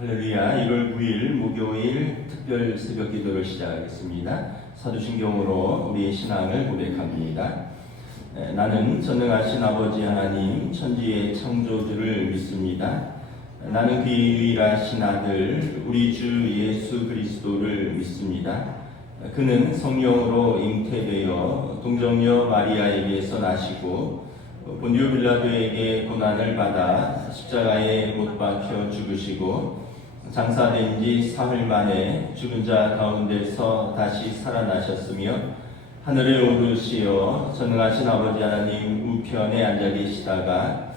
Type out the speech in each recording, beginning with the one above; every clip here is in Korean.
할렐루야. 1월 9일 목요일 특별 새벽 기도를 시작하겠습니다. 사도신경으로 우리의 신앙을 고백합니다. 나는 전능하신 아버지 하나님 천지의 창조주를 믿습니다. 나는 그의 유일하신 아들 우리 주 예수 그리스도를 믿습니다. 그는 성령으로 잉태되어 동정녀 마리아에게서 나시고 본디오 빌라도에게 고난을 받아 십자가에 못 박혀 죽으시고 장사된 지 사흘 만에 죽은 자 가운데서 다시 살아나셨으며 하늘에 오르시어 전능하신 아버지 하나님 우편에 앉아 계시다가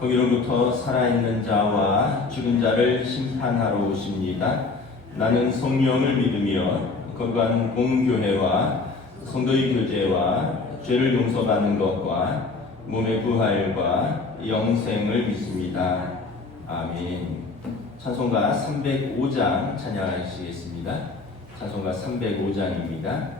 거기로부터 살아있는 자와 죽은 자를 심판하러 오십니다. 나는 성령을 믿으며 거룩한 공교회와 성도의 교제와 죄를 용서받는 것과 몸의 부활과 영생을 믿습니다. 아멘. 찬송가 305장 찬양하시겠습니다. 찬송가 305장입니다.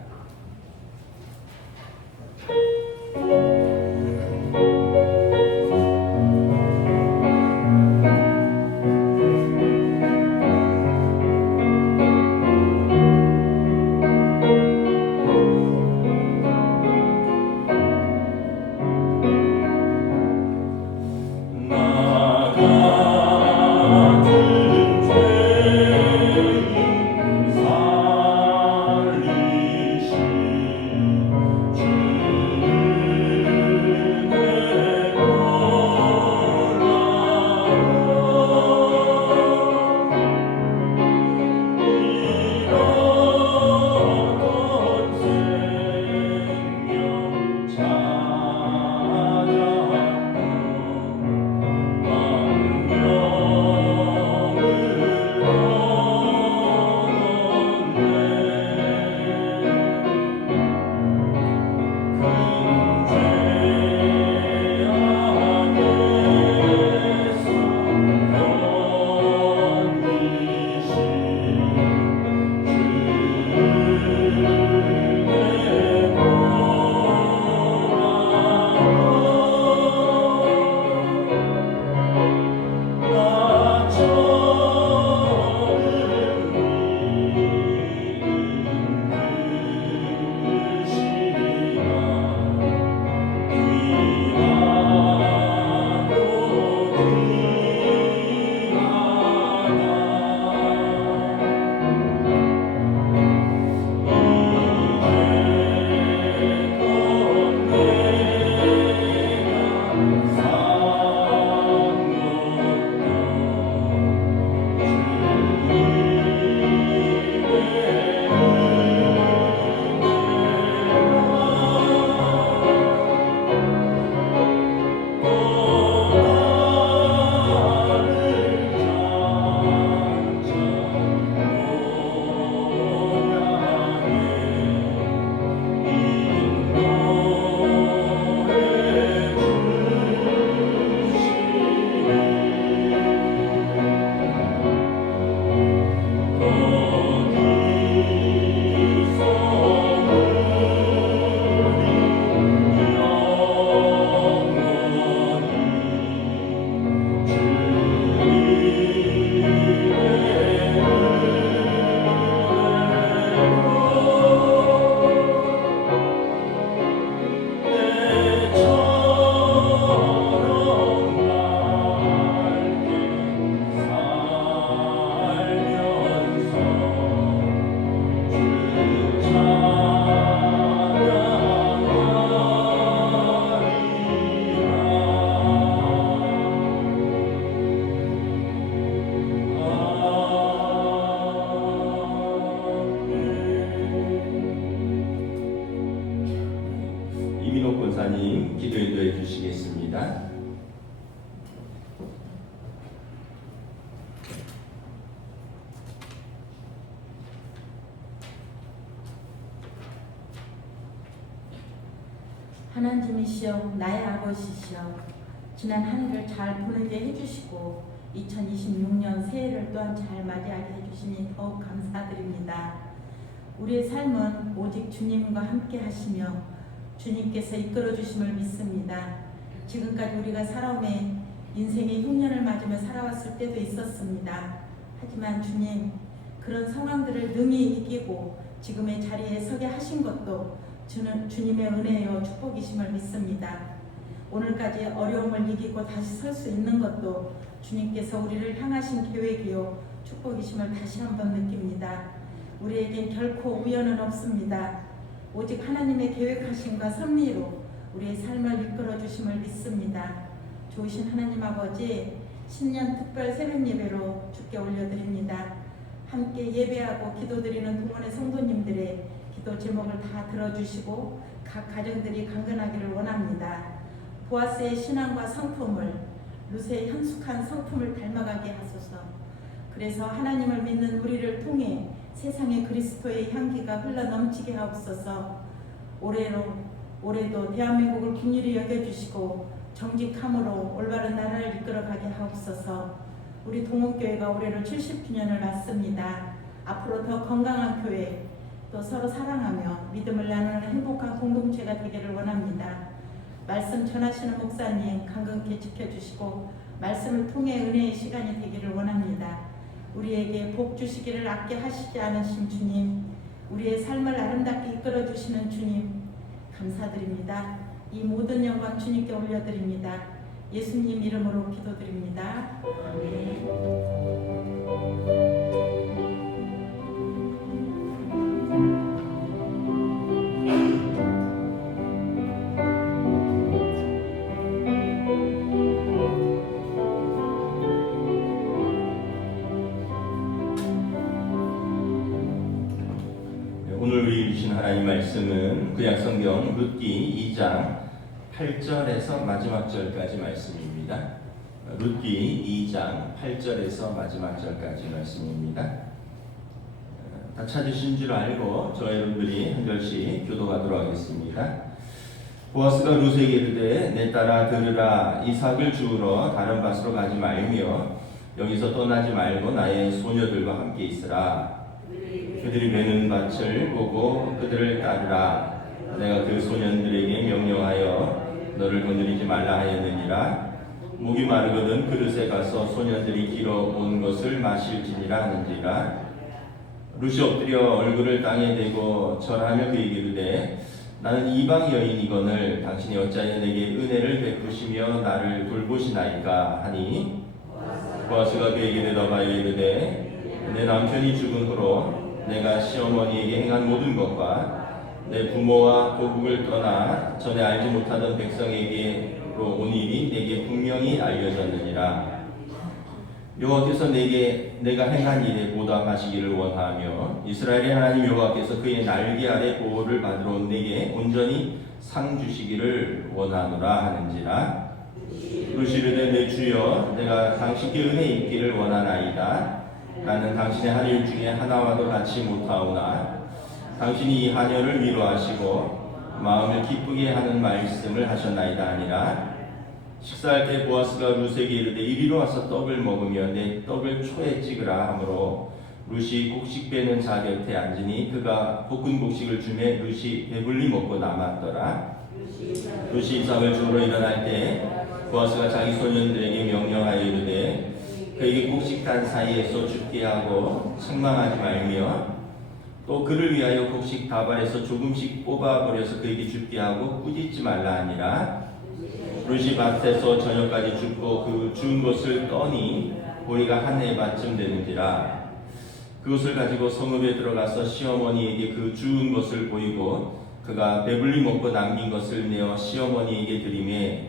이민옥 권사님 기도 인도해 주시겠습니다. 하나님이시여 나의 아버지시여 지난 한 해를 잘 보내게 해주시고 2026년 새해를 또한 잘 맞이하게 해주시니 더욱 감사드립니다. 우리의 삶은 오직 주님과 함께 하시며 주님께서 이끌어 주심을 믿습니다. 지금까지 우리가 살아오며 인생의 흉년을 맞으며 살아왔을 때도 있었습니다. 하지만 주님, 그런 상황들을 능히 이기고 지금의 자리에 서게 하신 것도 주님의 은혜요 축복이심을 믿습니다. 오늘까지 어려움을 이기고 다시 설 수 있는 것도 주님께서 우리를 향하신 계획이요 축복이심을 다시 한번 느낍니다. 우리에겐 결코 우연은 없습니다. 오직 하나님의 계획하심과 섭리로 우리의 삶을 이끌어 주심을 믿습니다. 좋으신 하나님 아버지, 신년 특별 새벽 예배로 주께 올려드립니다. 함께 예배하고 기도드리는 동원의 성도님들의 기도 제목을 다 들어주시고 각 가정들이 강건하기를 원합니다. 보아스의 신앙과 성품을, 루세의 향숙한 성품을 닮아가게 하소서. 그래서 하나님을 믿는 우리를 통해 세상에 그리스도의 향기가 흘러넘치게 하옵소서. 올해도 대한민국을 긍휼히 여겨주시고 정직함으로 올바른 나라를 이끌어가게 하옵소서. 우리 동원교회가 올해로 70주년을 맞습니다. 앞으로 더 건강한 교회, 또 서로 사랑하며 믿음을 나누는 행복한 공동체가 되기를 원합니다. 말씀 전하시는 목사님 강건케 지켜주시고 말씀을 통해 은혜의 시간이 되기를 원합니다. 우리에게 복 주시기를 아껴 하시지 않으신 주님, 우리의 삶을 아름답게 이끌어 주시는 주님 감사드립니다. 이 모든 영광 주님께 올려드립니다. 예수님 이름으로 기도드립니다. 오늘 우리 주신 하나님 말씀은 구약 성경 룻기 2장 8절에서 마지막 절까지 말씀입니다. 룻기 2장 8절에서 마지막 절까지 말씀입니다. 다 찾으신 줄 알고 저와 여러분들이 한 절씩 교도하도록 하겠습니다. 보아스가 룻에게 이르되 내 딸아 들으라. 이삭을 주우러 다른 밭으로 가지 말며 여기서 떠나지 말고 나의 소녀들과 함께 있으라. 그들이 베는 밭을 보고 그들을 따르라. 내가 그 소년들에게 명령하여 너를 건드리지 말라 하였느니라. 목이 마르거든 그릇에 가서 소년들이 길어온 것을 마실지니라 하는지라. 룻이 엎드려 얼굴을 땅에 대고 절하며 그에게 이르되 나는 이방 여인이거늘 당신이 어찌하여 내게 은혜를 베푸시며 나를 돌보시나이까 하니 보아스가 그에게 대답하여 이르되 내 남편이 죽은 후로 내가 시어머니에게 행한 모든 것과 내 부모와 고국을 떠나 전에 알지 못하던 백성에게로 온 일이 내게 분명히 알려졌느니라. 여호와께서 내가 행한 일에 보답하시기를 원하며 이스라엘의 하나님 여호와께서 그의 날개 아래 보호를 받으러 온 내게 온전히 상 주시기를 원하노라 하는지라. 룻이 이르되 내 주여 내가 당신께 은혜 있기를 원하나이다. 나는 당신의 한 일 중에 하나와도 같이 못하오나 당신이 이 하녀를 위로하시고 마음을 기쁘게 하는 말씀을 하셨나이다 하니라. 식사할 때 보아스가 룻에게 이르되 이리로 와서 떡을 먹으며 내 떡을 초에 찍으라 하므로 룻이 곡식 빼는 자 곁에 앉으니 그가 볶은 곡식을 주매 룻이 배불리 먹고 남았더라. 룻이 이삭을 주우러 일어날 때 보아스가 자기 소년들에게 명령하여 이르되 그에게 곡식단 사이에서 죽게 하고 책망하지 말며 또 그를 위하여 곡식 다발에서 조금씩 뽑아버려서 그에게 죽게 하고 꾸짖지 말라 하니라. 룻이 밭에서 저녁까지 죽고 그 주운 것을 떠니 보리가 한 해반쯤 되는지라. 그것을 가지고 성읍에 들어가서 시어머니에게 그 주운 것을 보이고 그가 배불리 먹고 남긴 것을 내어 시어머니에게 드리매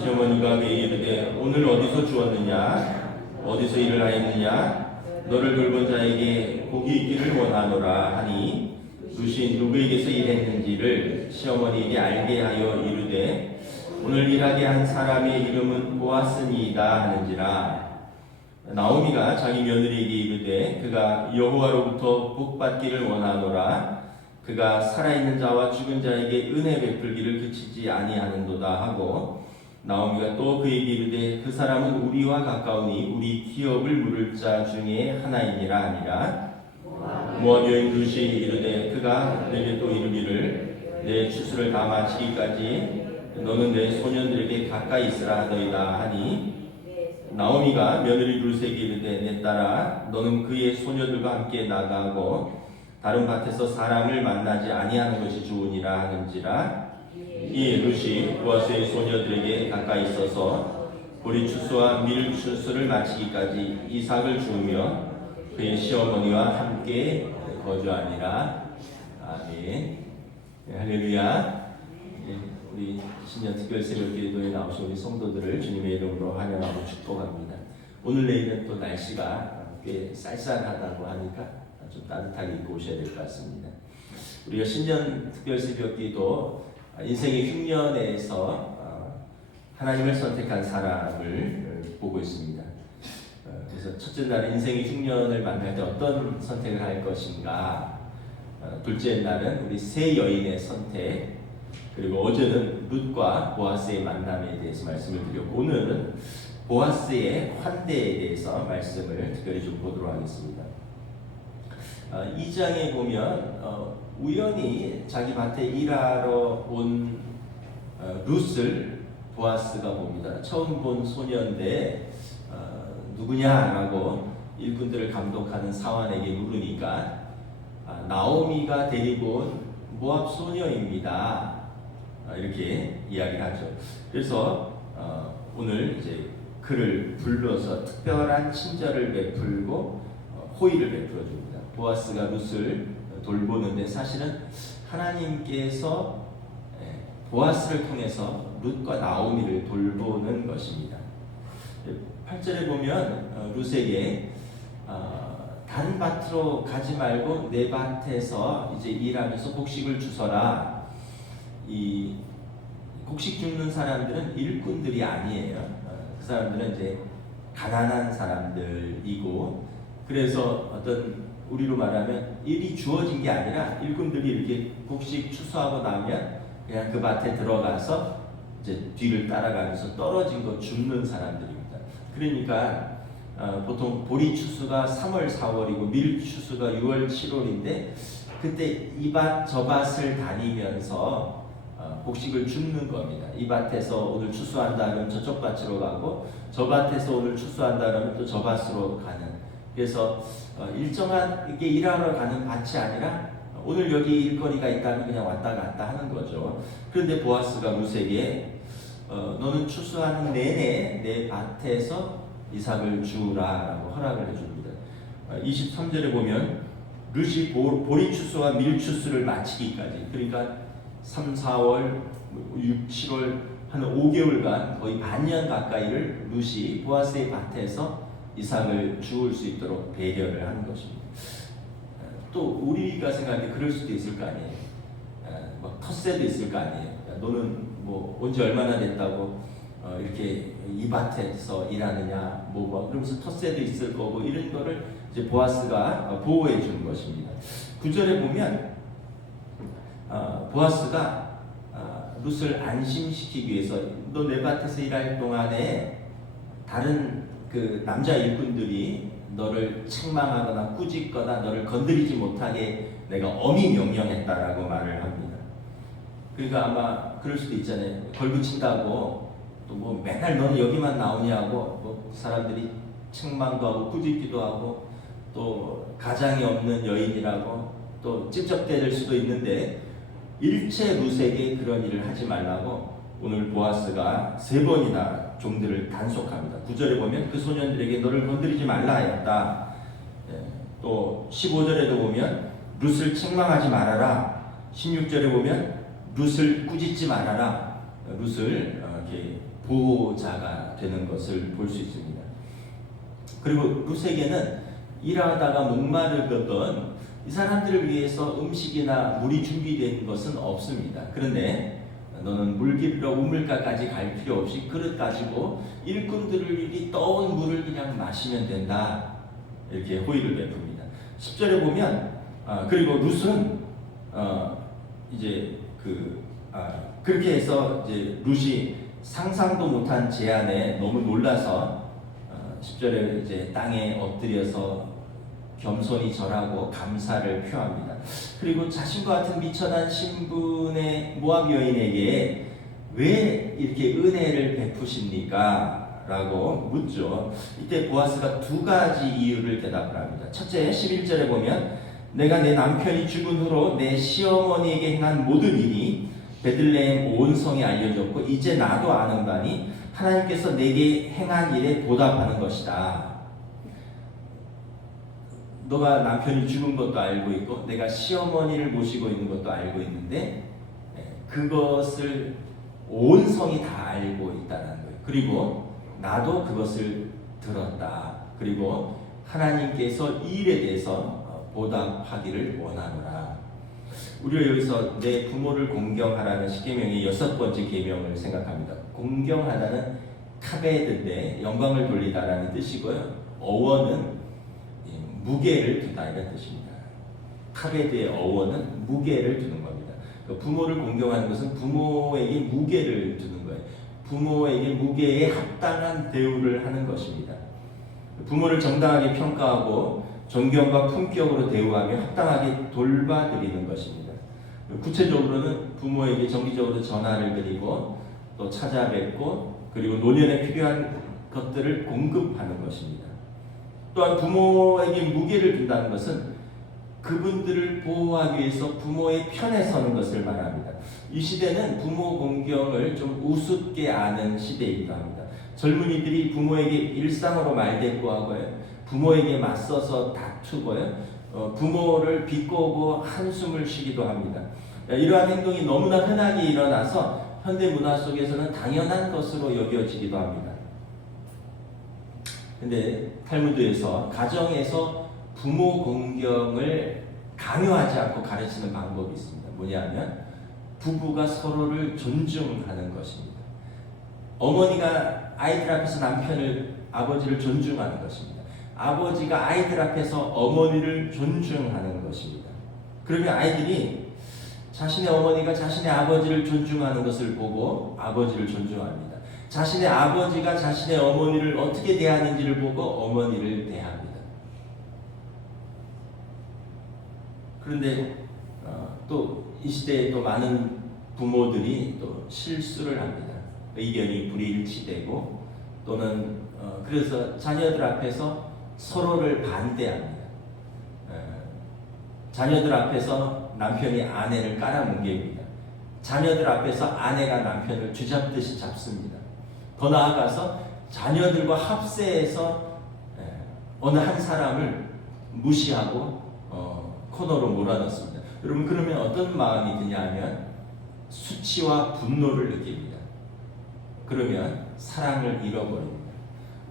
시어머니가 그에게 이르되 오늘 어디서 주었느냐 어디서 일을 하였느냐 너를 돌본 자에게 복이 있기를 원하노라 하니 룻이 누구에게서 일했는지를 시어머니에게 알게 하여 이르되 오늘 일하게 한 사람의 이름은 보아스니이다 하는지라. 나오미가 자기 며느리에게 이르되 그가 여호와로부터 복 받기를 원하노라. 그가 살아있는 자와 죽은 자에게 은혜 베풀기를 그치지 아니하는도다 하고 나오미가 또 그에게 이르되 그 사람은 우리와 가까우니 우리 기업을 물을 자 중에 하나이니라 하니라. 모압 여인 룻이 이르되 그가 내게 또 이르기를 내 추수를 다 마치기까지 너는 내 소년들에게 가까이 있으라 하더이다 하니 나오미가 며느리 룻에게 이르되 내 딸아 너는 그의 소녀들과 함께 나가고 다른 밭에서 사람을 만나지 아니하는 것이 좋으니라 하는지라. 이 룻이 보아스의 소녀들에게 가까이 있어서 보리 추수와 밀 추수를 마치기까지 이삭을 주우며 그의 시어머니와 함께 거주하니라. 아멘. 할렐루야. 우리 신년 특별 새벽 기도에 나오신 우리 성도들을 주님의 이름으로 환영하고 축복합니다. 오늘 내일은 또 날씨가 꽤 쌀쌀하다고 하니까 좀 따뜻하게 입고 오셔야 될 것 같습니다. 우리가 신년 특별 새벽 기도 인생의 흉년에서 하나님을 선택한 사람을 보고 있습니다. 그래서 첫째 날 인생의 흉년을 만날 때 어떤 선택을 할 것인가, 둘째 날은 우리 세 여인의 선택, 그리고 어제는 룻과 보아스의 만남에 대해서 말씀을 드렸고 오늘은 보아스의 환대에 대해서 말씀을 특별히 좀 보도록 하겠습니다. 2장에 보면 우연히 자기 밭에 일하러 온 룻을 보아스가 봅니다. 처음 본 소년인데 누구냐라고 일꾼들을 감독하는 사환에게 물으니까 나오미가 데리고 온 모압 소녀입니다. 이렇게 이야기를 하죠. 그래서 오늘 이제 그를 불러서 특별한 친절을 베풀고 호의를 베풀어 줍니다. 보아스가 룻을 돌보는데 사실은 하나님께서 보아스를 통해서 룻과 나오미를 돌보는 것입니다. 8절에 보면 룻에게 다른 밭으로 가지 말고 내 밭에서 이제 일하면서 곡식을 주서라. 이 곡식 줍는 사람들은 일꾼들이 아니에요. 그 사람들은 이제 가난한 사람들이고, 그래서 어떤 우리로 말하면 일이 주어진 게 아니라 일꾼들이 이렇게 곡식 추수하고 나면 그냥 그 밭에 들어가서 이제 뒤를 따라가면서 떨어진 거 줍는 사람들입니다. 그러니까 보통 보리 추수가 3월, 4월이고 밀 추수가 6월, 7월인데 그때 이 밭 저 밭을 다니면서 곡식을 줍는 겁니다. 이 밭에서 오늘 추수한다 그러면 저쪽 밭으로 가고 저 밭에서 오늘 추수한다 그러면 또 저 밭으로 가는, 그래서 일정한 이게 일하러 가는 밭이 아니라 오늘 여기 일거리가 있다면 그냥 왔다 갔다 하는 거죠. 그런데 보아스가 룻에게 너는 추수하는 내내 내 밭에서 이삭을 주라라고 허락을 해줍니다. 23절에 보면 룻이 보리 추수와 밀 추수를 마치기까지, 그러니까 3, 4월, 6, 7월 한 5개월간 거의 반년 가까이를 룻이 보아스의 밭에서 이삭을 주울 수 있도록 배려를 하는 것입니다. 또 우리가 생각할 때 그럴 수도 있을 거 아니에요. 막 텃세도 있을 거 아니에요. 너는 뭐 온지 얼마나 됐다고 이렇게 이 밭에서 일하느냐, 뭐 그러면서 텃세도 있을 거고, 이런 거를 이제 보아스가 보호해 주는 것입니다. 9절에 보면 보아스가 룻을 안심시키기 위해서 너 내 밭에서 일할 동안에 다른 그 남자 일꾼들이 너를 책망하거나 꾸짖거나 너를 건드리지 못하게 내가 엄히 명령했다라고 말을 합니다. 그러니까 아마 그럴 수도 있잖아요. 걸붙인다고 또 뭐 맨날 너는 여기만 나오냐고 뭐 사람들이 책망도 하고 꾸짖기도 하고 또 가장이 없는 여인이라고 또 찝적대질 수도 있는데, 일체 룻에게 그런 일을 하지 말라고 오늘 보아스가 3번이나 종들을 단속합니다. 9절에 보면 그 소년들에게 너를 건드리지 말라 하였다. 또 15절에도 보면 룻을 책망하지 말아라. 16절에 보면 룻을 꾸짖지 말아라. 룻을 이렇게 보호자가 되는 것을 볼 수 있습니다. 그리고 룻에게는 일하다가 목마르거든 이 사람들을 위해서 음식이나 물이 준비된 것은 없습니다. 그런데 너는 물 기르러 우물가까지 갈 필요 없이 그릇 가지고 일꾼들이 떠온 물을 그냥 마시면 된다. 이렇게 호의를 베풉니다. 10절에 보면 그리고 룻은 이제 그렇게 해서 이제 룻이 상상도 못한 제안에 너무 놀라서 10절에 이제 땅에 엎드려서 겸손히 절하고 감사를 표합니다. 그리고 자신과 같은 미천한 신분의 모압 여인에게 왜 이렇게 은혜를 베푸십니까? 라고 묻죠. 이때 보아스가 두 가지 이유를 대답을 합니다. 첫째, 11절에 보면 내가 내 남편이 죽은 후로 내 시어머니에게 행한 모든 일이 베들레헴 온 성에 알려졌고 이제 나도 아는 바니 하나님께서 내게 행한 일에 보답하는 것이다. 너가 남편이 죽은 것도 알고 있고 내가 시어머니를 모시고 있는 것도 알고 있는데 그것을 온 성이 다 알고 있다는 거예요. 그리고 나도 그것을 들었다. 그리고 하나님께서 이 일에 대해서 보답하기를 원하노라. 우리가 여기서 내 부모를 공경하라는 십계명의 6번째 계명을 생각합니다. 공경하다는 카베드인데 영광을 돌리다라는 뜻이고요. 어원은 무게를 두다 이런 뜻입니다. 카베드의 어원은 무게를 두는 겁니다. 부모를 공경하는 것은 부모에게 무게를 두는 거예요. 부모에게 무게에 합당한 대우를 하는 것입니다. 부모를 정당하게 평가하고 존경과 품격으로 대우하며 합당하게 돌봐드리는 것입니다. 구체적으로는 부모에게 정기적으로 전화를 드리고 또 찾아뵙고 그리고 노년에 필요한 것들을 공급하는 것입니다. 또한 부모에게 무게를 둔다는 것은 그분들을 보호하기 위해서 부모의 편에 서는 것을 말합니다. 이 시대는 부모 공경을 좀 우습게 아는 시대이기도 합니다. 젊은이들이 부모에게 일상으로 말대꾸하고요, 부모에게 맞서서 다투고요, 부모를 비꼬고 한숨을 쉬기도 합니다. 이러한 행동이 너무나 흔하게 일어나서 현대 문화 속에서는 당연한 것으로 여겨지기도 합니다. 근데 탈무드에서 가정에서 부모 공경을 강요하지 않고 가르치는 방법이 있습니다. 뭐냐면 부부가 서로를 존중하는 것입니다. 어머니가 아이들 앞에서 아버지를 존중하는 것입니다. 아버지가 아이들 앞에서 어머니를 존중하는 것입니다. 그러면 아이들이 자신의 어머니가 자신의 아버지를 존중하는 것을 보고 아버지를 존중합니다. 자신의 아버지가 자신의 어머니를 어떻게 대하는지를 보고 어머니를 대합니다. 그런데 또 이 시대에 또 많은 부모들이 또 실수를 합니다. 의견이 불일치되고 또는 그래서 자녀들 앞에서 서로를 반대합니다. 자녀들 앞에서 남편이 아내를 깔아뭉개입니다. 자녀들 앞에서 아내가 남편을 쥐잡듯이 잡습니다. 더 나아가서 자녀들과 합세해서 어느 한 사람을 무시하고 코너로 몰아넣습니다. 여러분, 그러면 어떤 마음이 드냐면 수치와 분노를 느낍니다. 그러면 사랑을 잃어버립니다.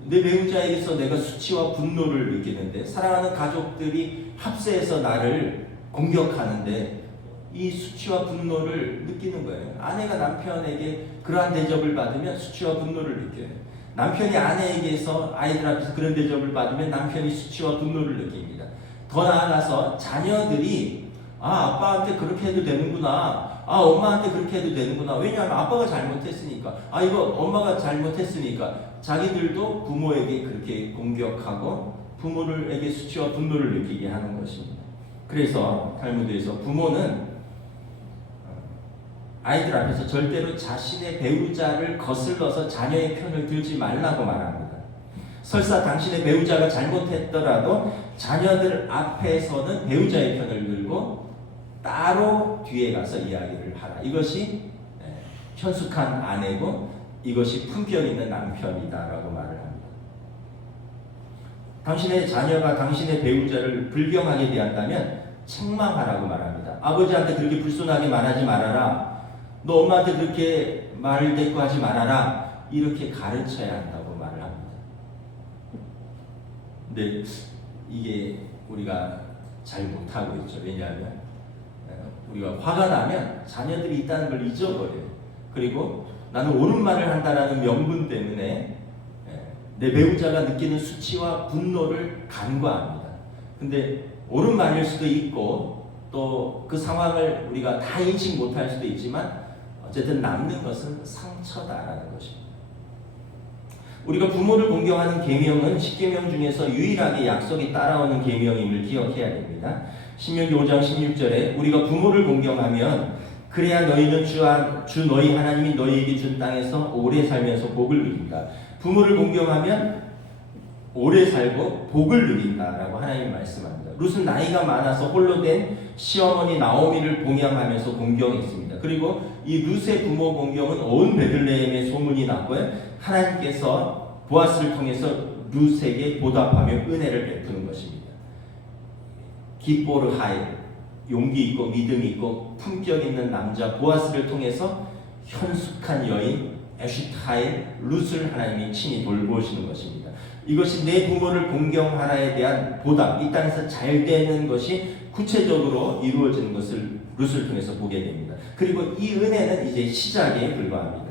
내 배우자에게서 내가 수치와 분노를 느끼는데 사랑하는 가족들이 합세해서 나를 공격하는데 이 수치와 분노를 느끼는 거예요. 아내가 남편에게 그러한 대접을 받으면 수치와 분노를 느껴요. 남편이 아내에게서 아이들 앞에서 그런 대접을 받으면 남편이 수치와 분노를 느낍니다. 더 나아가서 자녀들이 아빠한테 그렇게 해도 되는구나, 엄마한테 그렇게 해도 되는구나, 왜냐하면 아빠가 잘못했으니까, 이거 엄마가 잘못했으니까 자기들도 부모에게 그렇게 공격하고 부모에게 수치와 분노를 느끼게 하는 것입니다. 그래서 탈무드에서 부모는 아이들 앞에서 절대로 자신의 배우자를 거슬러서 자녀의 편을 들지 말라고 말합니다. 설사 당신의 배우자가 잘못했더라도 자녀들 앞에서는 배우자의 편을 들고 따로 뒤에 가서 이야기를 하라. 이것이 현숙한 아내고 이것이 품격 있는 남편이다라고 말을 합니다. 당신의 자녀가 당신의 배우자를 불경하게 대한다면 책망하라고 말합니다. 아버지한테 그렇게 불손하게 말하지 말아라. 너 엄마한테 그렇게 말을 대꾸하지 말아라. 이렇게 가르쳐야 한다고 말을 합니다. 근데 이게 우리가 잘 못하고 있죠. 왜냐하면 우리가 화가 나면 자녀들이 있다는 걸 잊어버려요. 그리고 나는 옳은 말을 한다라는 명분 때문에 내 배우자가 느끼는 수치와 분노를 간과합니다. 근데 옳은 말일 수도 있고 또 그 상황을 우리가 다 인식 못할 수도 있지만 어쨌든 남는 것은 상처다라는 것입니다. 우리가 부모를 공경하는 계명은 10계명 중에서 유일하게 약속이 따라오는 계명임을 기억해야 됩니다. 신명기 5장 16절에 우리가 부모를 공경하면 그래야 너희는 주 너희 하나님이 너희에게 준 땅에서 오래 살면서 복을 누린다. 부모를 공경하면 오래 살고 복을 누린다라고 하나님이 말씀합니다. 룻은 나이가 많아서 홀로 된 시어머니 나오미를 봉양하면서 공경했습니다. 그리고 이 룻의 부모 공경은 온 베들레헴에 소문이 났고요. 하나님께서 보아스를 통해서 룻에게 보답하며 은혜를 베푸는 것입니다. 기뽀르 하이, 용기 있고 믿음 있고 품격 있는 남자 보아스를 통해서 현숙한 여인 에슈타의 룻을 하나님이 친히 돌보시는 것입니다. 이것이 내 부모를 공경하라에 대한 보답, 이 땅에서 잘 되는 것이 구체적으로 이루어지는 것을 룻을 통해서 보게 됩니다. 그리고 이 은혜는 이제 시작에 불과합니다.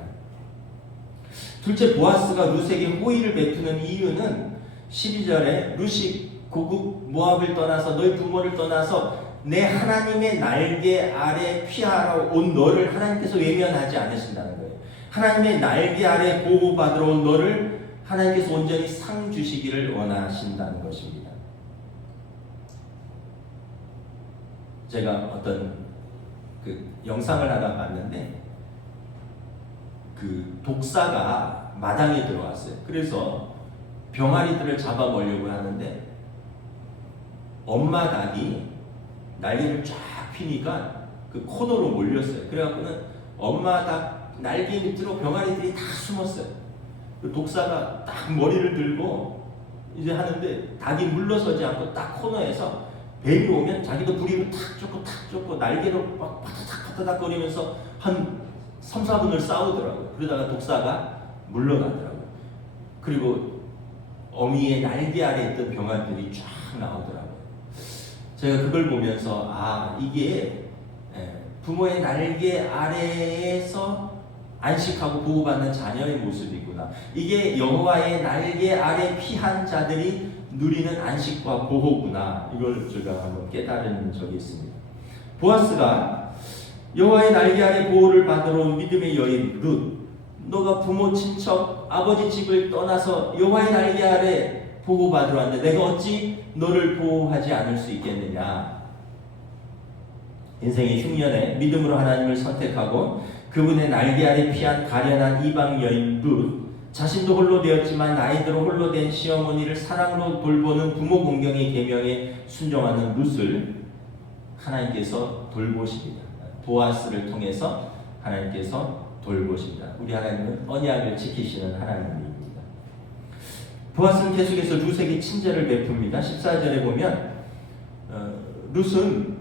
둘째, 보아스가 룻에게 호의를 베푸는 이유는 12절에 룻이 고국 모압을 떠나서 너희 부모를 떠나서 내 하나님의 날개 아래 피하러 온 너를 하나님께서 외면하지 않으신다는 거예요. 하나님의 날개 아래 보호받으러 온 너를 하나님께서 온전히 상 주시기를 원하신다는 것입니다. 제가 어떤 그 영상을 하나 봤는데 그 독사가 마당에 들어왔어요. 그래서 병아리들을 잡아먹으려고 하는데 엄마 닭이 날개를 쫙 피니까 그 코너로 몰렸어요. 그래갖고는 엄마 닭 날개 밑으로 병아리들이 다 숨었어요. 그 독사가 딱 머리를 들고 이제 하는데 닭이 물러서지 않고 딱 코너에서 뱀이 오면 자기도 부리로 탁 쫓고 날개로 막 파타닥 거리면서 한 3, 4분을 싸우더라고요. 그러다가 독사가 물러가더라고요. 그리고 어미의 날개 아래 있던 병아리들이 쫙 나오더라고요. 제가 그걸 보면서 이게 부모의 날개 아래에서 안식하고 보호받는 자녀의 모습이구나. 이게 여호와의 날개 아래 피한 자들이 누리는 안식과 보호구나. 이걸 제가 한번 깨달은 적이 있습니다. 보아스가 여호와의 날개 아래 보호를 받으러 온 믿음의 여인 룻, 너가 부모 친척 아버지 집을 떠나서 여호와의 날개 아래 보호받으러 왔는데 내가 어찌 너를 보호하지 않을 수 있겠느냐. 인생의 흉년에 믿음으로 하나님을 선택하고 그분의 날개 아래 피한 가련한 이방 여인 룻, 자신도 홀로 되었지만 아이들로 홀로 된 시어머니를 사랑으로 돌보는 부모 공경의 계명에 순종하는 룻을 하나님께서 돌보십니다. 보아스를 통해서 하나님께서 돌보십니다. 우리 하나님은 언약을 지키시는 하나님입니다. 보아스는 계속해서 룻에게 친절을 베풉니다. 14절에 보면 룻은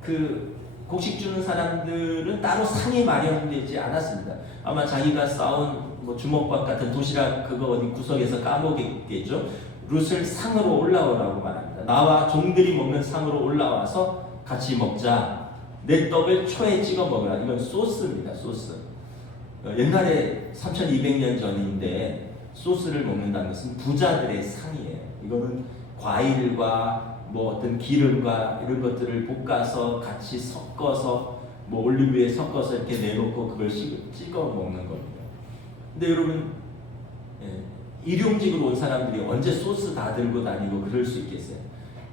그 곡식 주는 사람들은 따로 상이 마련되지 않았습니다. 아마 자기가 쌓은 주먹밥 같은 도시락 그거 어디 구석에서 까먹겠죠. 룻을 상으로 올라오라고 말합니다. 나와 종들이 먹는 상으로 올라와서 같이 먹자. 내 떡을 초에 찍어 먹으라. 이건 소스입니다. 소스. 옛날에 3200년 전인데 소스를 먹는다는 것은 부자들의 상이에요. 이거는 과일과 어떤 기름과 이런 것들을 볶아서 같이 섞어서 올리브유에 섞어서 이렇게 내놓고 그걸 찍어 먹는 겁니다. 근데 여러분, 일용직으로 온 사람들이 언제 소스 다 들고 다니고 그럴 수 있겠어요?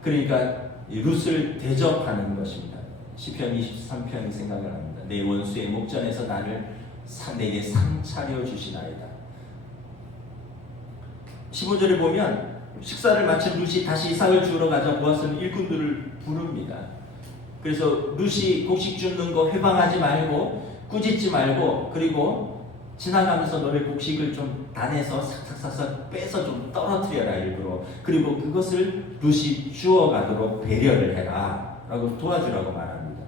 그러니까 룻을 대접하는 것입니다. 시편 23편이 생각을 합니다. 내 원수의 목전에서 내게 상 차려 주시나이다. 15절에 보면 식사를 마친 룻이 다시 이삭을 주우러 가자 보아스는 일꾼들을 부릅니다. 그래서 룻이 곡식 줍는 거 회방하지 말고 꾸짖지 말고 그리고 지나가면서 너의 곡식을 좀 단에서 삭삭삭삭 빼서 좀 떨어뜨려라 일부러. 그리고 그것을 룻이 주워가도록 배려를 해라 라고 도와주라고 말합니다.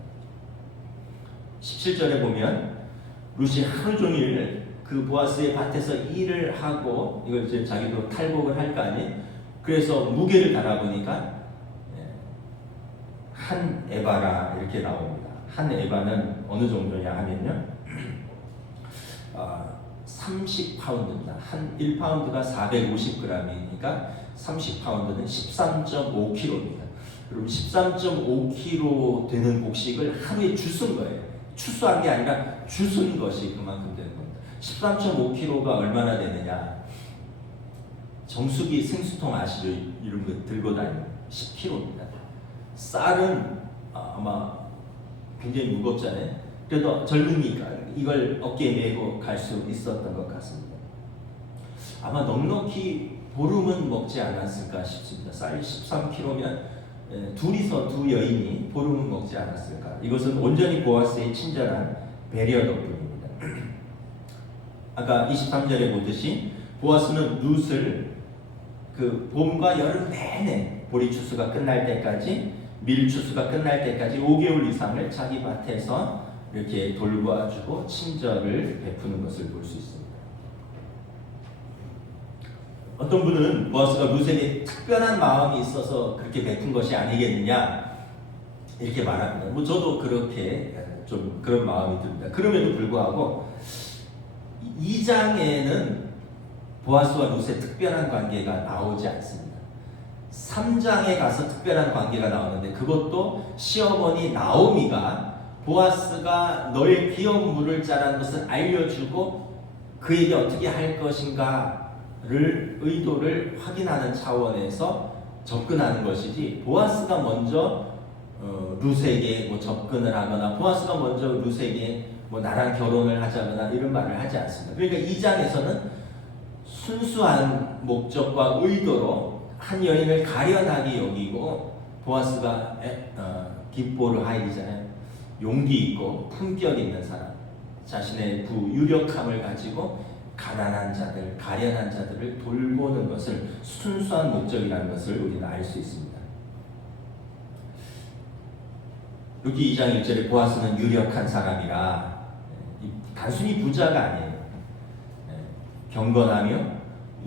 17절에 보면 룻이 하루 종일 그 보아스의 밭에서 일을 하고 이걸 이제 자기도 탈곡을 할 거 아니에요. 그래서 무게를 달아보니까 한 에바라 이렇게 나옵니다. 한 에바는 어느 정도냐 하면요 30파운드입니다. 한 1파운드가 450g이니까 30파운드는 13.5kg입니다. 그럼 13.5kg 되는 곡식을 하루에 주순 거예요. 추수한 게 아니라 주순 것이 그만큼 되는 겁니다. 13.5kg가 얼마나 되느냐? 정수기 생수통 아시죠? 이런 거 들고 다니는 10kg입니다. 쌀은 아마 굉장히 무겁잖아요. 그래도 젊으니까 이걸 어깨에 메고 갈 수 있었던 것 같습니다. 아마 넉넉히 보름은 먹지 않았을까 싶습니다. 쌀 13kg면 둘이서 두 여인이 보름은 먹지 않았을까. 이것은 온전히 보아스의 친절한 배려 덕분입니다. 아까 23절에 보듯이 보아스는 룻을 그 봄과 여름 내내 보리 추수가 끝날 때까지, 밀 추수가 끝날 때까지 5개월 이상을 자기 밭에서 이렇게 돌봐주고 친절을 베푸는 것을 볼 수 있습니다. 어떤 분은 보아스가 룻에게 특별한 마음이 있어서 그렇게 베푼 것이 아니겠느냐 이렇게 말합니다. 뭐 저도 그렇게 좀 그런 마음이 듭니다. 그럼에도 불구하고 2장에는 보아스와 룻의 특별한 관계가 나오지 않습니다. 3장에 가서 특별한 관계가 나오는데, 그것도 시어머니 나오미가 보아스가 너의 귀여운 물을 자란 것을 알려주고 그에게 어떻게 할 것인가를 의도를 확인하는 차원에서 접근하는 것이지, 보아스가 먼저 룻에게 뭐 접근을 하거나 보아스가 먼저 룻에게 뭐 나랑 결혼을 하자거나 이런 말을 하지 않습니다. 그러니까 2장에서는 순수한 목적과 의도로 한 여인을 가련하게 여기고, 보아스가 깃보르 하일이잖아요. 용기 있고 품격 있는 사람, 자신의 유력함을 가지고 가난한 자들, 가련한 자들을 돌보는 것을 순수한 목적이라는 것을 우리는 알 수 있습니다. 룻기 2장 1절에 보아스는 유력한 사람이라, 단순히 부자가 아니에요. 경건하며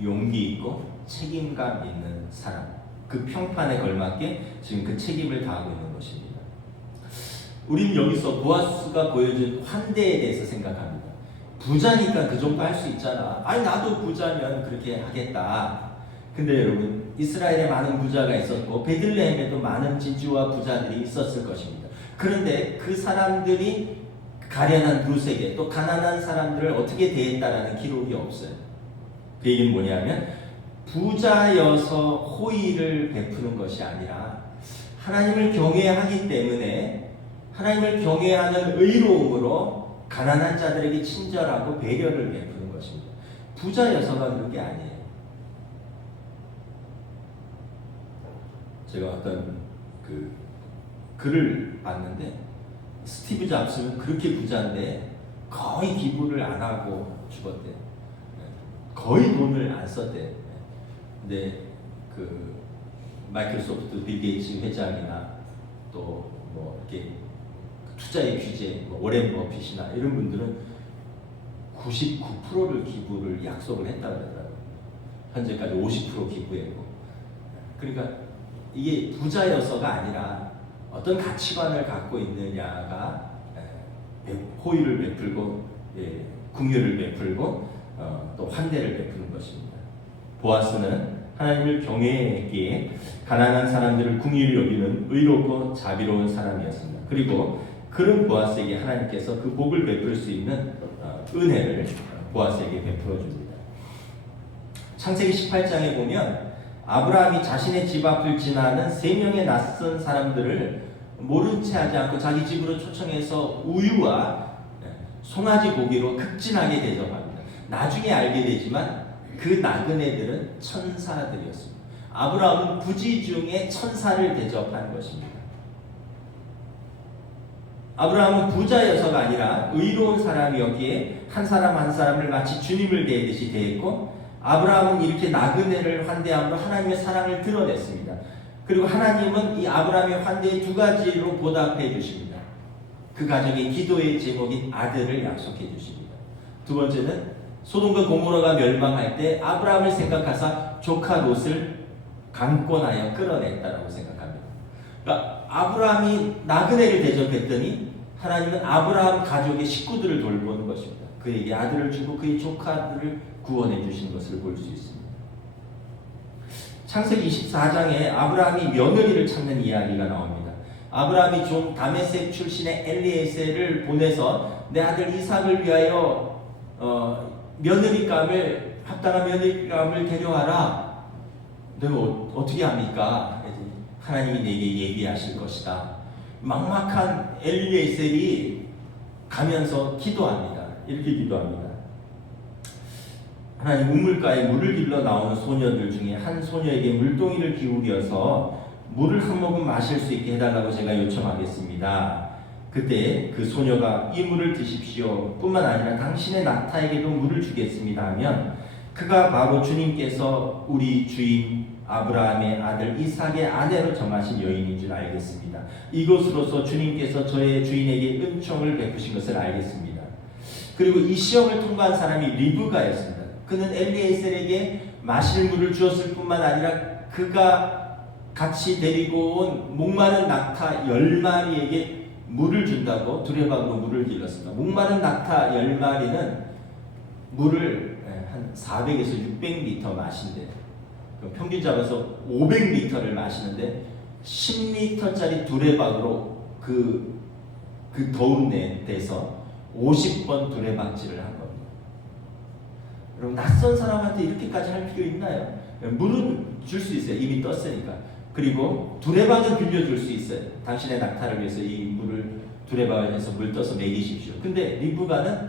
용기 있고 책임감 있는 사람, 그 평판에 걸맞게 지금 그 책임을 다하고 있는 것입니다. 우리는 여기서 보아스가 보여준 환대에 대해서 생각합니다. 부자니까 그 정도 할 수 있잖아. 아니 나도 부자면 그렇게 하겠다. 근데 여러분, 이스라엘에 많은 부자가 있었고 베들레헴에도 많은 지주와 부자들이 있었을 것입니다. 그런데 그 사람들이 가련한 룻에게, 또 가난한 사람들을 어떻게 대했다라는 기록이 없어요. 그 얘기는 뭐냐면, 부자여서 호의를 베푸는 것이 아니라 하나님을 경외하기 때문에 하나님을 경외하는 의로움으로 가난한 자들에게 친절하고 배려를 베푸는 것입니다. 부자여서가 그런 게 아니에요. 제가 어떤 그 글을 봤는데, 스티브 잡스는 그렇게 부자인데 거의 기부를 안 하고 죽었대. 거의 돈을 안 썼대. 근데 그 마이크로소프트 빌 게이츠 회장이나 또 뭐 이렇게 투자의 귀재, 뭐 오렌 버핏이나 이런 분들은 99%를 기부를 약속을 했다고 그러더라고요. 현재까지 50% 기부했고. 그러니까 이게 부자여서가 아니라 어떤 가치관을 갖고 있느냐가 호의를 베풀고 궁유를 베풀고 또 환대를 베푸는 것입니다. 보아스는 하나님을 경외하기에 가난한 사람들을 궁유히 여기는 의롭고 자비로운 사람이었습니다. 그리고 그런 보아스에게 하나님께서 그 복을 베풀 수 있는 은혜를 보아스에게 베풀어 줍니다. 창세기 18장에 보면 아브라함이 자신의 집 앞을 지나는 3명의 낯선 사람들을 모른 채 하지 않고 자기 집으로 초청해서 우유와 송아지 고기로 극진하게 대접합니다. 나중에 알게 되지만 그 나그네들은 천사들이었습니다. 아브라함은 부지 중에 천사를 대접한 것입니다. 아브라함은 부자여서가 아니라 의로운 사람이었기에 한 사람 한 사람을 마치 주님을 대하듯이 대했고, 아브라함은 이렇게 나그네를 환대함으로 하나님의 사랑을 드러냈습니다. 그리고 하나님은 이 아브라함의 환대에 2가지로 보답해 주십니다. 그 가정의 기도의 제목인 아들을 약속해 주십니다. 두 번째는 소돔과 고모라가 멸망할 때 아브라함을 생각하사 조카 롯을 강권하여 끌어냈다라고 생각합니다. 그러니까 아브라함이 나그네를 대접했더니 하나님은 아브라함 가족의 식구들을 돌보는 것입니다. 그에게 아들을 주고 그의 조카들을 구원해 주신 것을 볼 수 있습니다. 창세기 24장에 아브라함이 며느리를 찾는 이야기가 나옵니다. 아브라함이 좀 다메섹 출신의 엘리에셀을 보내서 내 아들 이삭을 위하여 합당한 며느리감을 데려와라. 내가 어떻게 합니까? 하나님이 내게 예비하실 것이다. 막막한 엘리에셀이 가면서 기도합니다. 이렇게 기도합니다. 하나님 우물가에 물을 길러 나오는 소녀들 중에 한 소녀에게 물동이를 기울여서 물을 한 모금 마실 수 있게 해달라고 제가 요청하겠습니다. 그때 그 소녀가 이 물을 드십시오 뿐만 아니라 당신의 낙타에게도 물을 주겠습니다 하면 그가 바로 주님께서 우리 주인 아브라함의 아들 이삭의 아내로 정하신 여인인 줄 알겠습니다. 이것으로서 주님께서 저의 주인에게 은총을 베푸신 것을 알겠습니다. 그리고 이 시험을 통과한 사람이 리브가였습니다. 그는 엘리에셀에게 마실 물을 주었을 뿐만 아니라 그가 같이 데리고 온 목마른 낙타 10마리에게 물을 준다고 두레박으로 물을 길렀습니다. 목마른 낙타 10마리는 물을 한 400에서 600리터 마신대. 평균 잡아서 500리터를 마시는데 10리터짜리 두레박으로 그 더운 데서 50번 두레박질을 한 겁니다. 여러분, 낯선 사람한테 이렇게까지 할 필요 있나요? 물은 줄 수 있어요. 이미 떴으니까. 그리고 두레박은 빌려줄 수 있어요. 당신의 낙타를 위해서 이 물을 두레박을 해서 물 떠서 먹이십시오. 근데 리브가는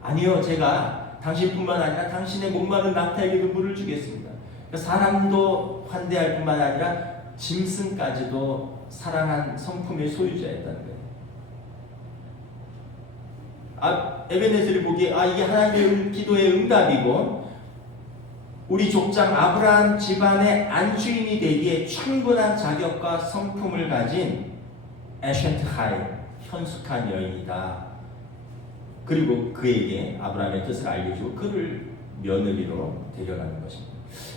아니요, 제가 당신뿐만 아니라 당신의 목마른 낙타에게도 물을 주겠습니다. 사람도 환대할 뿐만 아니라 짐승까지도 사랑한 성품의 소유자였다는 거예요. 에베네셀이 보기에 이게 하나님의 기도의 응답이고 우리 족장 아브라함 집안의 안주인이 되기에 충분한 자격과 성품을 가진 에셴트 하이, 현숙한 여인이다. 그리고 그에게 아브라함의 뜻을 알려주고 그를 며느리로 데려가는 것입니다.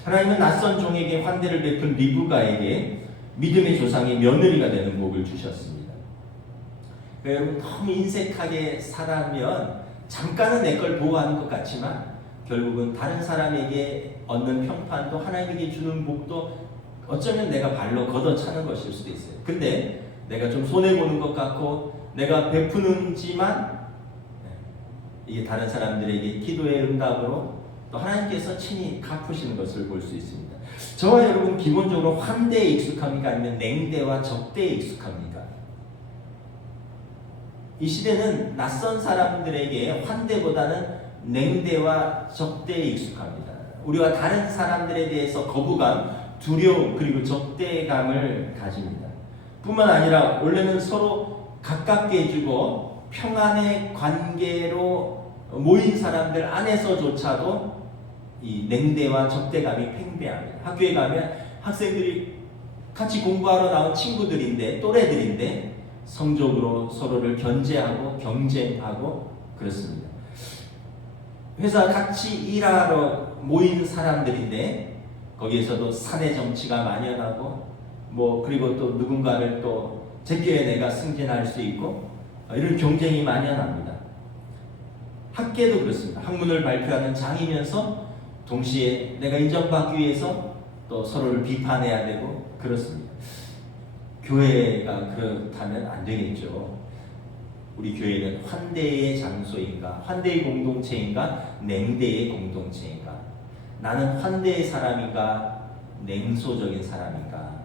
하나님은 낯선 종에게 환대를 베푼 리브가에게 믿음의 조상이 며느리가 되는 복을 주셨습니다. 그러니까 여러분, 너무 인색하게 살아면 잠깐은 내 걸 보호하는 것 같지만 결국은 다른 사람에게 얻는 평판도 하나님에게 주는 복도 어쩌면 내가 발로 걷어차는 것일 수도 있어요. 근데 내가 좀 손해보는 것 같고 내가 베푸는지만 이게 다른 사람들에게 기도의 응답으로 또 하나님께서 친히 갚으시는 것을 볼 수 있습니다. 저와 여러분 기본적으로 환대에 익숙합니까? 아니면 냉대와 적대에 익숙합니까? 이 시대는 낯선 사람들에게 환대보다는 냉대와 적대에 익숙합니다. 우리와 다른 사람들에 대해서 거부감, 두려움, 그리고 적대감을 가집니다. 뿐만 아니라 원래는 서로 가깝게 해주고 평안의 관계로 모인 사람들 안에서조차도 이 냉대와 적대감이 팽배합니다. 학교에 가면 학생들이 같이 공부하러 나온 친구들인데, 또래들인데 성적으로 서로를 견제하고 경쟁하고 그렇습니다. 회사 같이 일하러 모인 사람들인데 거기에서도 사내 정치가 만연하고 그리고 또 누군가를 또 제껴야 내가 승진할 수 있고 이런 경쟁이 만연합니다. 학계도 그렇습니다. 학문을 발표하는 장이면서 동시에 내가 인정받기 위해서 또 서로를 비판해야 되고 그렇습니다. 교회가 그렇다면 안 되겠죠. 우리 교회는 환대의 장소인가, 환대의 공동체인가, 냉대의 공동체인가? 나는 환대의 사람인가, 냉소적인 사람인가?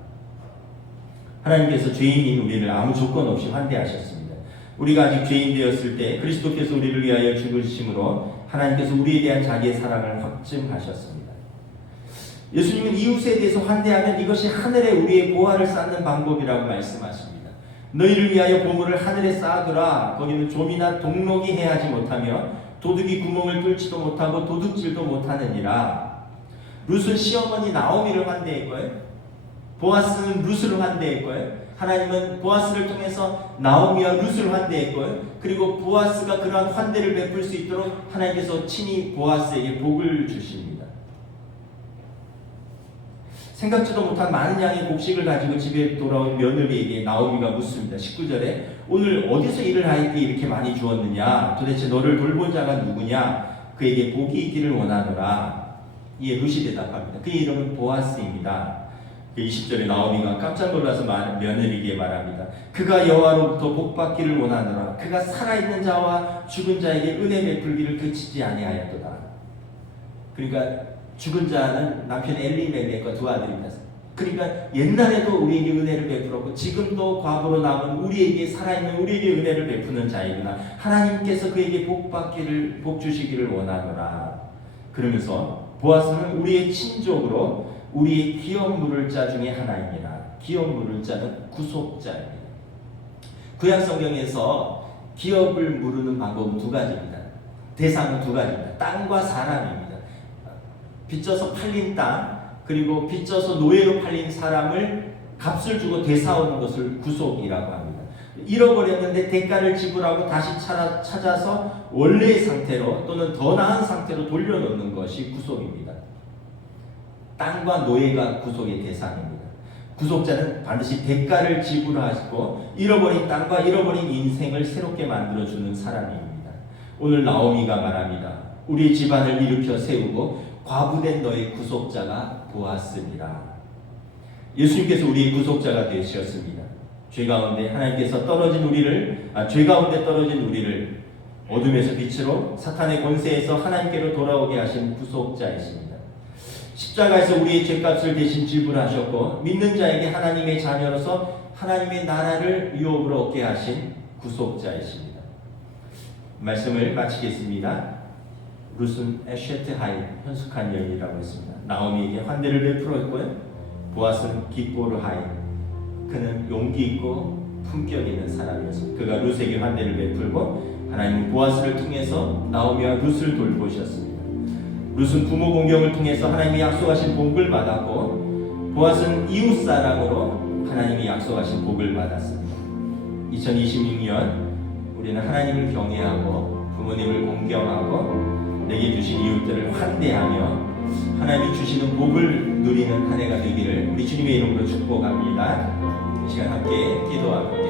하나님께서 죄인인 우리를 아무 조건 없이 환대하셨습니다. 우리가 아직 죄인 되었을 때 그리스도께서 우리를 위하여 죽으심으로 하나님께서 우리에 대한 자기의 사랑을 확증하셨습니다. 예수님은 이웃에 대해서 환대하면 이것이 하늘에 우리의 보화를 쌓는 방법이라고 말씀하십니다. 너희를 위하여 보물을 하늘에 쌓아두라. 거기는 좀이나 동록이 해하지 못하며 도둑이 구멍을 뚫지도 못하고 도둑질도 못하느니라. 룻은 시어머니 나오미를 환대했고요. 보아스는 룻을 환대했고요. 하나님은 보아스를 통해서 나오미와 룻을 환대했고요. 그리고 보아스가 그러한 환대를 베풀 수 있도록 하나님께서 친히 보아스에게 복을 주십니다. 생각지도 못한 많은 양의 곡식을 가지고 집에 돌아온 며느리에게 나오미가 묻습니다. 19절에 오늘 어디서 일을 하였기에 이렇게 많이 주었느냐? 도대체 너를 돌본 자가 누구냐? 그에게 복이 있기를 원하노라. 이에 룻이 대답합니다. 그의 이름은 보아스입니다. 20절에 나오미가 깜짝 놀라서 며느리에게 말합니다. 그가 여호와로부터 복받기를 원하노라. 그가 살아있는 자와 죽은 자에게 은혜 베풀기를 그치지 아니하였도다. 그러니까 죽은 자는 남편 엘리멜렉과 두 아들입니다. 그러니까 옛날에도 우리에게 은혜를 베풀었고 지금도 과거로 남은 우리에게 살아있는 우리에게 은혜를 베푸는 자이구나. 하나님께서 그에게 복 주시기를 원하노라. 그러면서 보아스는 우리의 친족으로 우리의 기업 물을 자 중에 하나입니다. 기업 물을 자는 구속자입니다. 구약 성경에서 기업을 물으는 방법은 두 가지입니다. 대상은 두 가지입니다. 땅과 사람입니다. 빚져서 팔린 땅, 그리고 빚져서 노예로 팔린 사람을 값을 주고 되사오는 것을 구속이라고 합니다. 잃어버렸는데 대가를 지불하고 다시 찾아서 원래의 상태로 또는 더 나은 상태로 돌려놓는 것이 구속입니다. 땅과 노예가 구속의 대상입니다. 구속자는 반드시 대가를 지불하시고 잃어버린 땅과 잃어버린 인생을 새롭게 만들어주는 사람입니다. 오늘 나오미가 말합니다. 우리 집안을 일으켜 세우고 과부된 너의 구속자가 보았습니다. 예수님께서 우리의 구속자가 되셨습니다. 죄 가운데 떨어진 우리를 어둠에서 빛으로 사탄의 권세에서 하나님께로 돌아오게 하신 구속자이십니다. 십자가에서 우리의 죄값을 대신 지불하셨고 믿는 자에게 하나님의 자녀로서 하나님의 나라를 유업으로 얻게 하신 구속자이십니다. 말씀을 마치겠습니다. 룻은 에쉐트 하이, 현숙한 여인이라고 했습니다. 나오미에게 환대를 베풀었고요. 보아스는 기뻐를 하이, 그는 용기 있고 품격 있는 사람이었습니다. 그가 룻에게 환대를 베풀고 하나님은 보아스를 통해서 나오미와 룻을 돌보셨습니다. 룻은 부모 공경을 통해서 하나님이 약속하신 복을 받았고 보아스는 이웃 사랑으로 하나님이 약속하신 복을 받았습니다. 2026년 우리는 하나님을 경외하고 부모님을 공경하고 내게 주신 이웃들을 환대하며 하나님이 주시는 복을 누리는 한 해가 되기를 우리 주님의 이름으로 축복합니다. 이 시간 함께 기도합니다.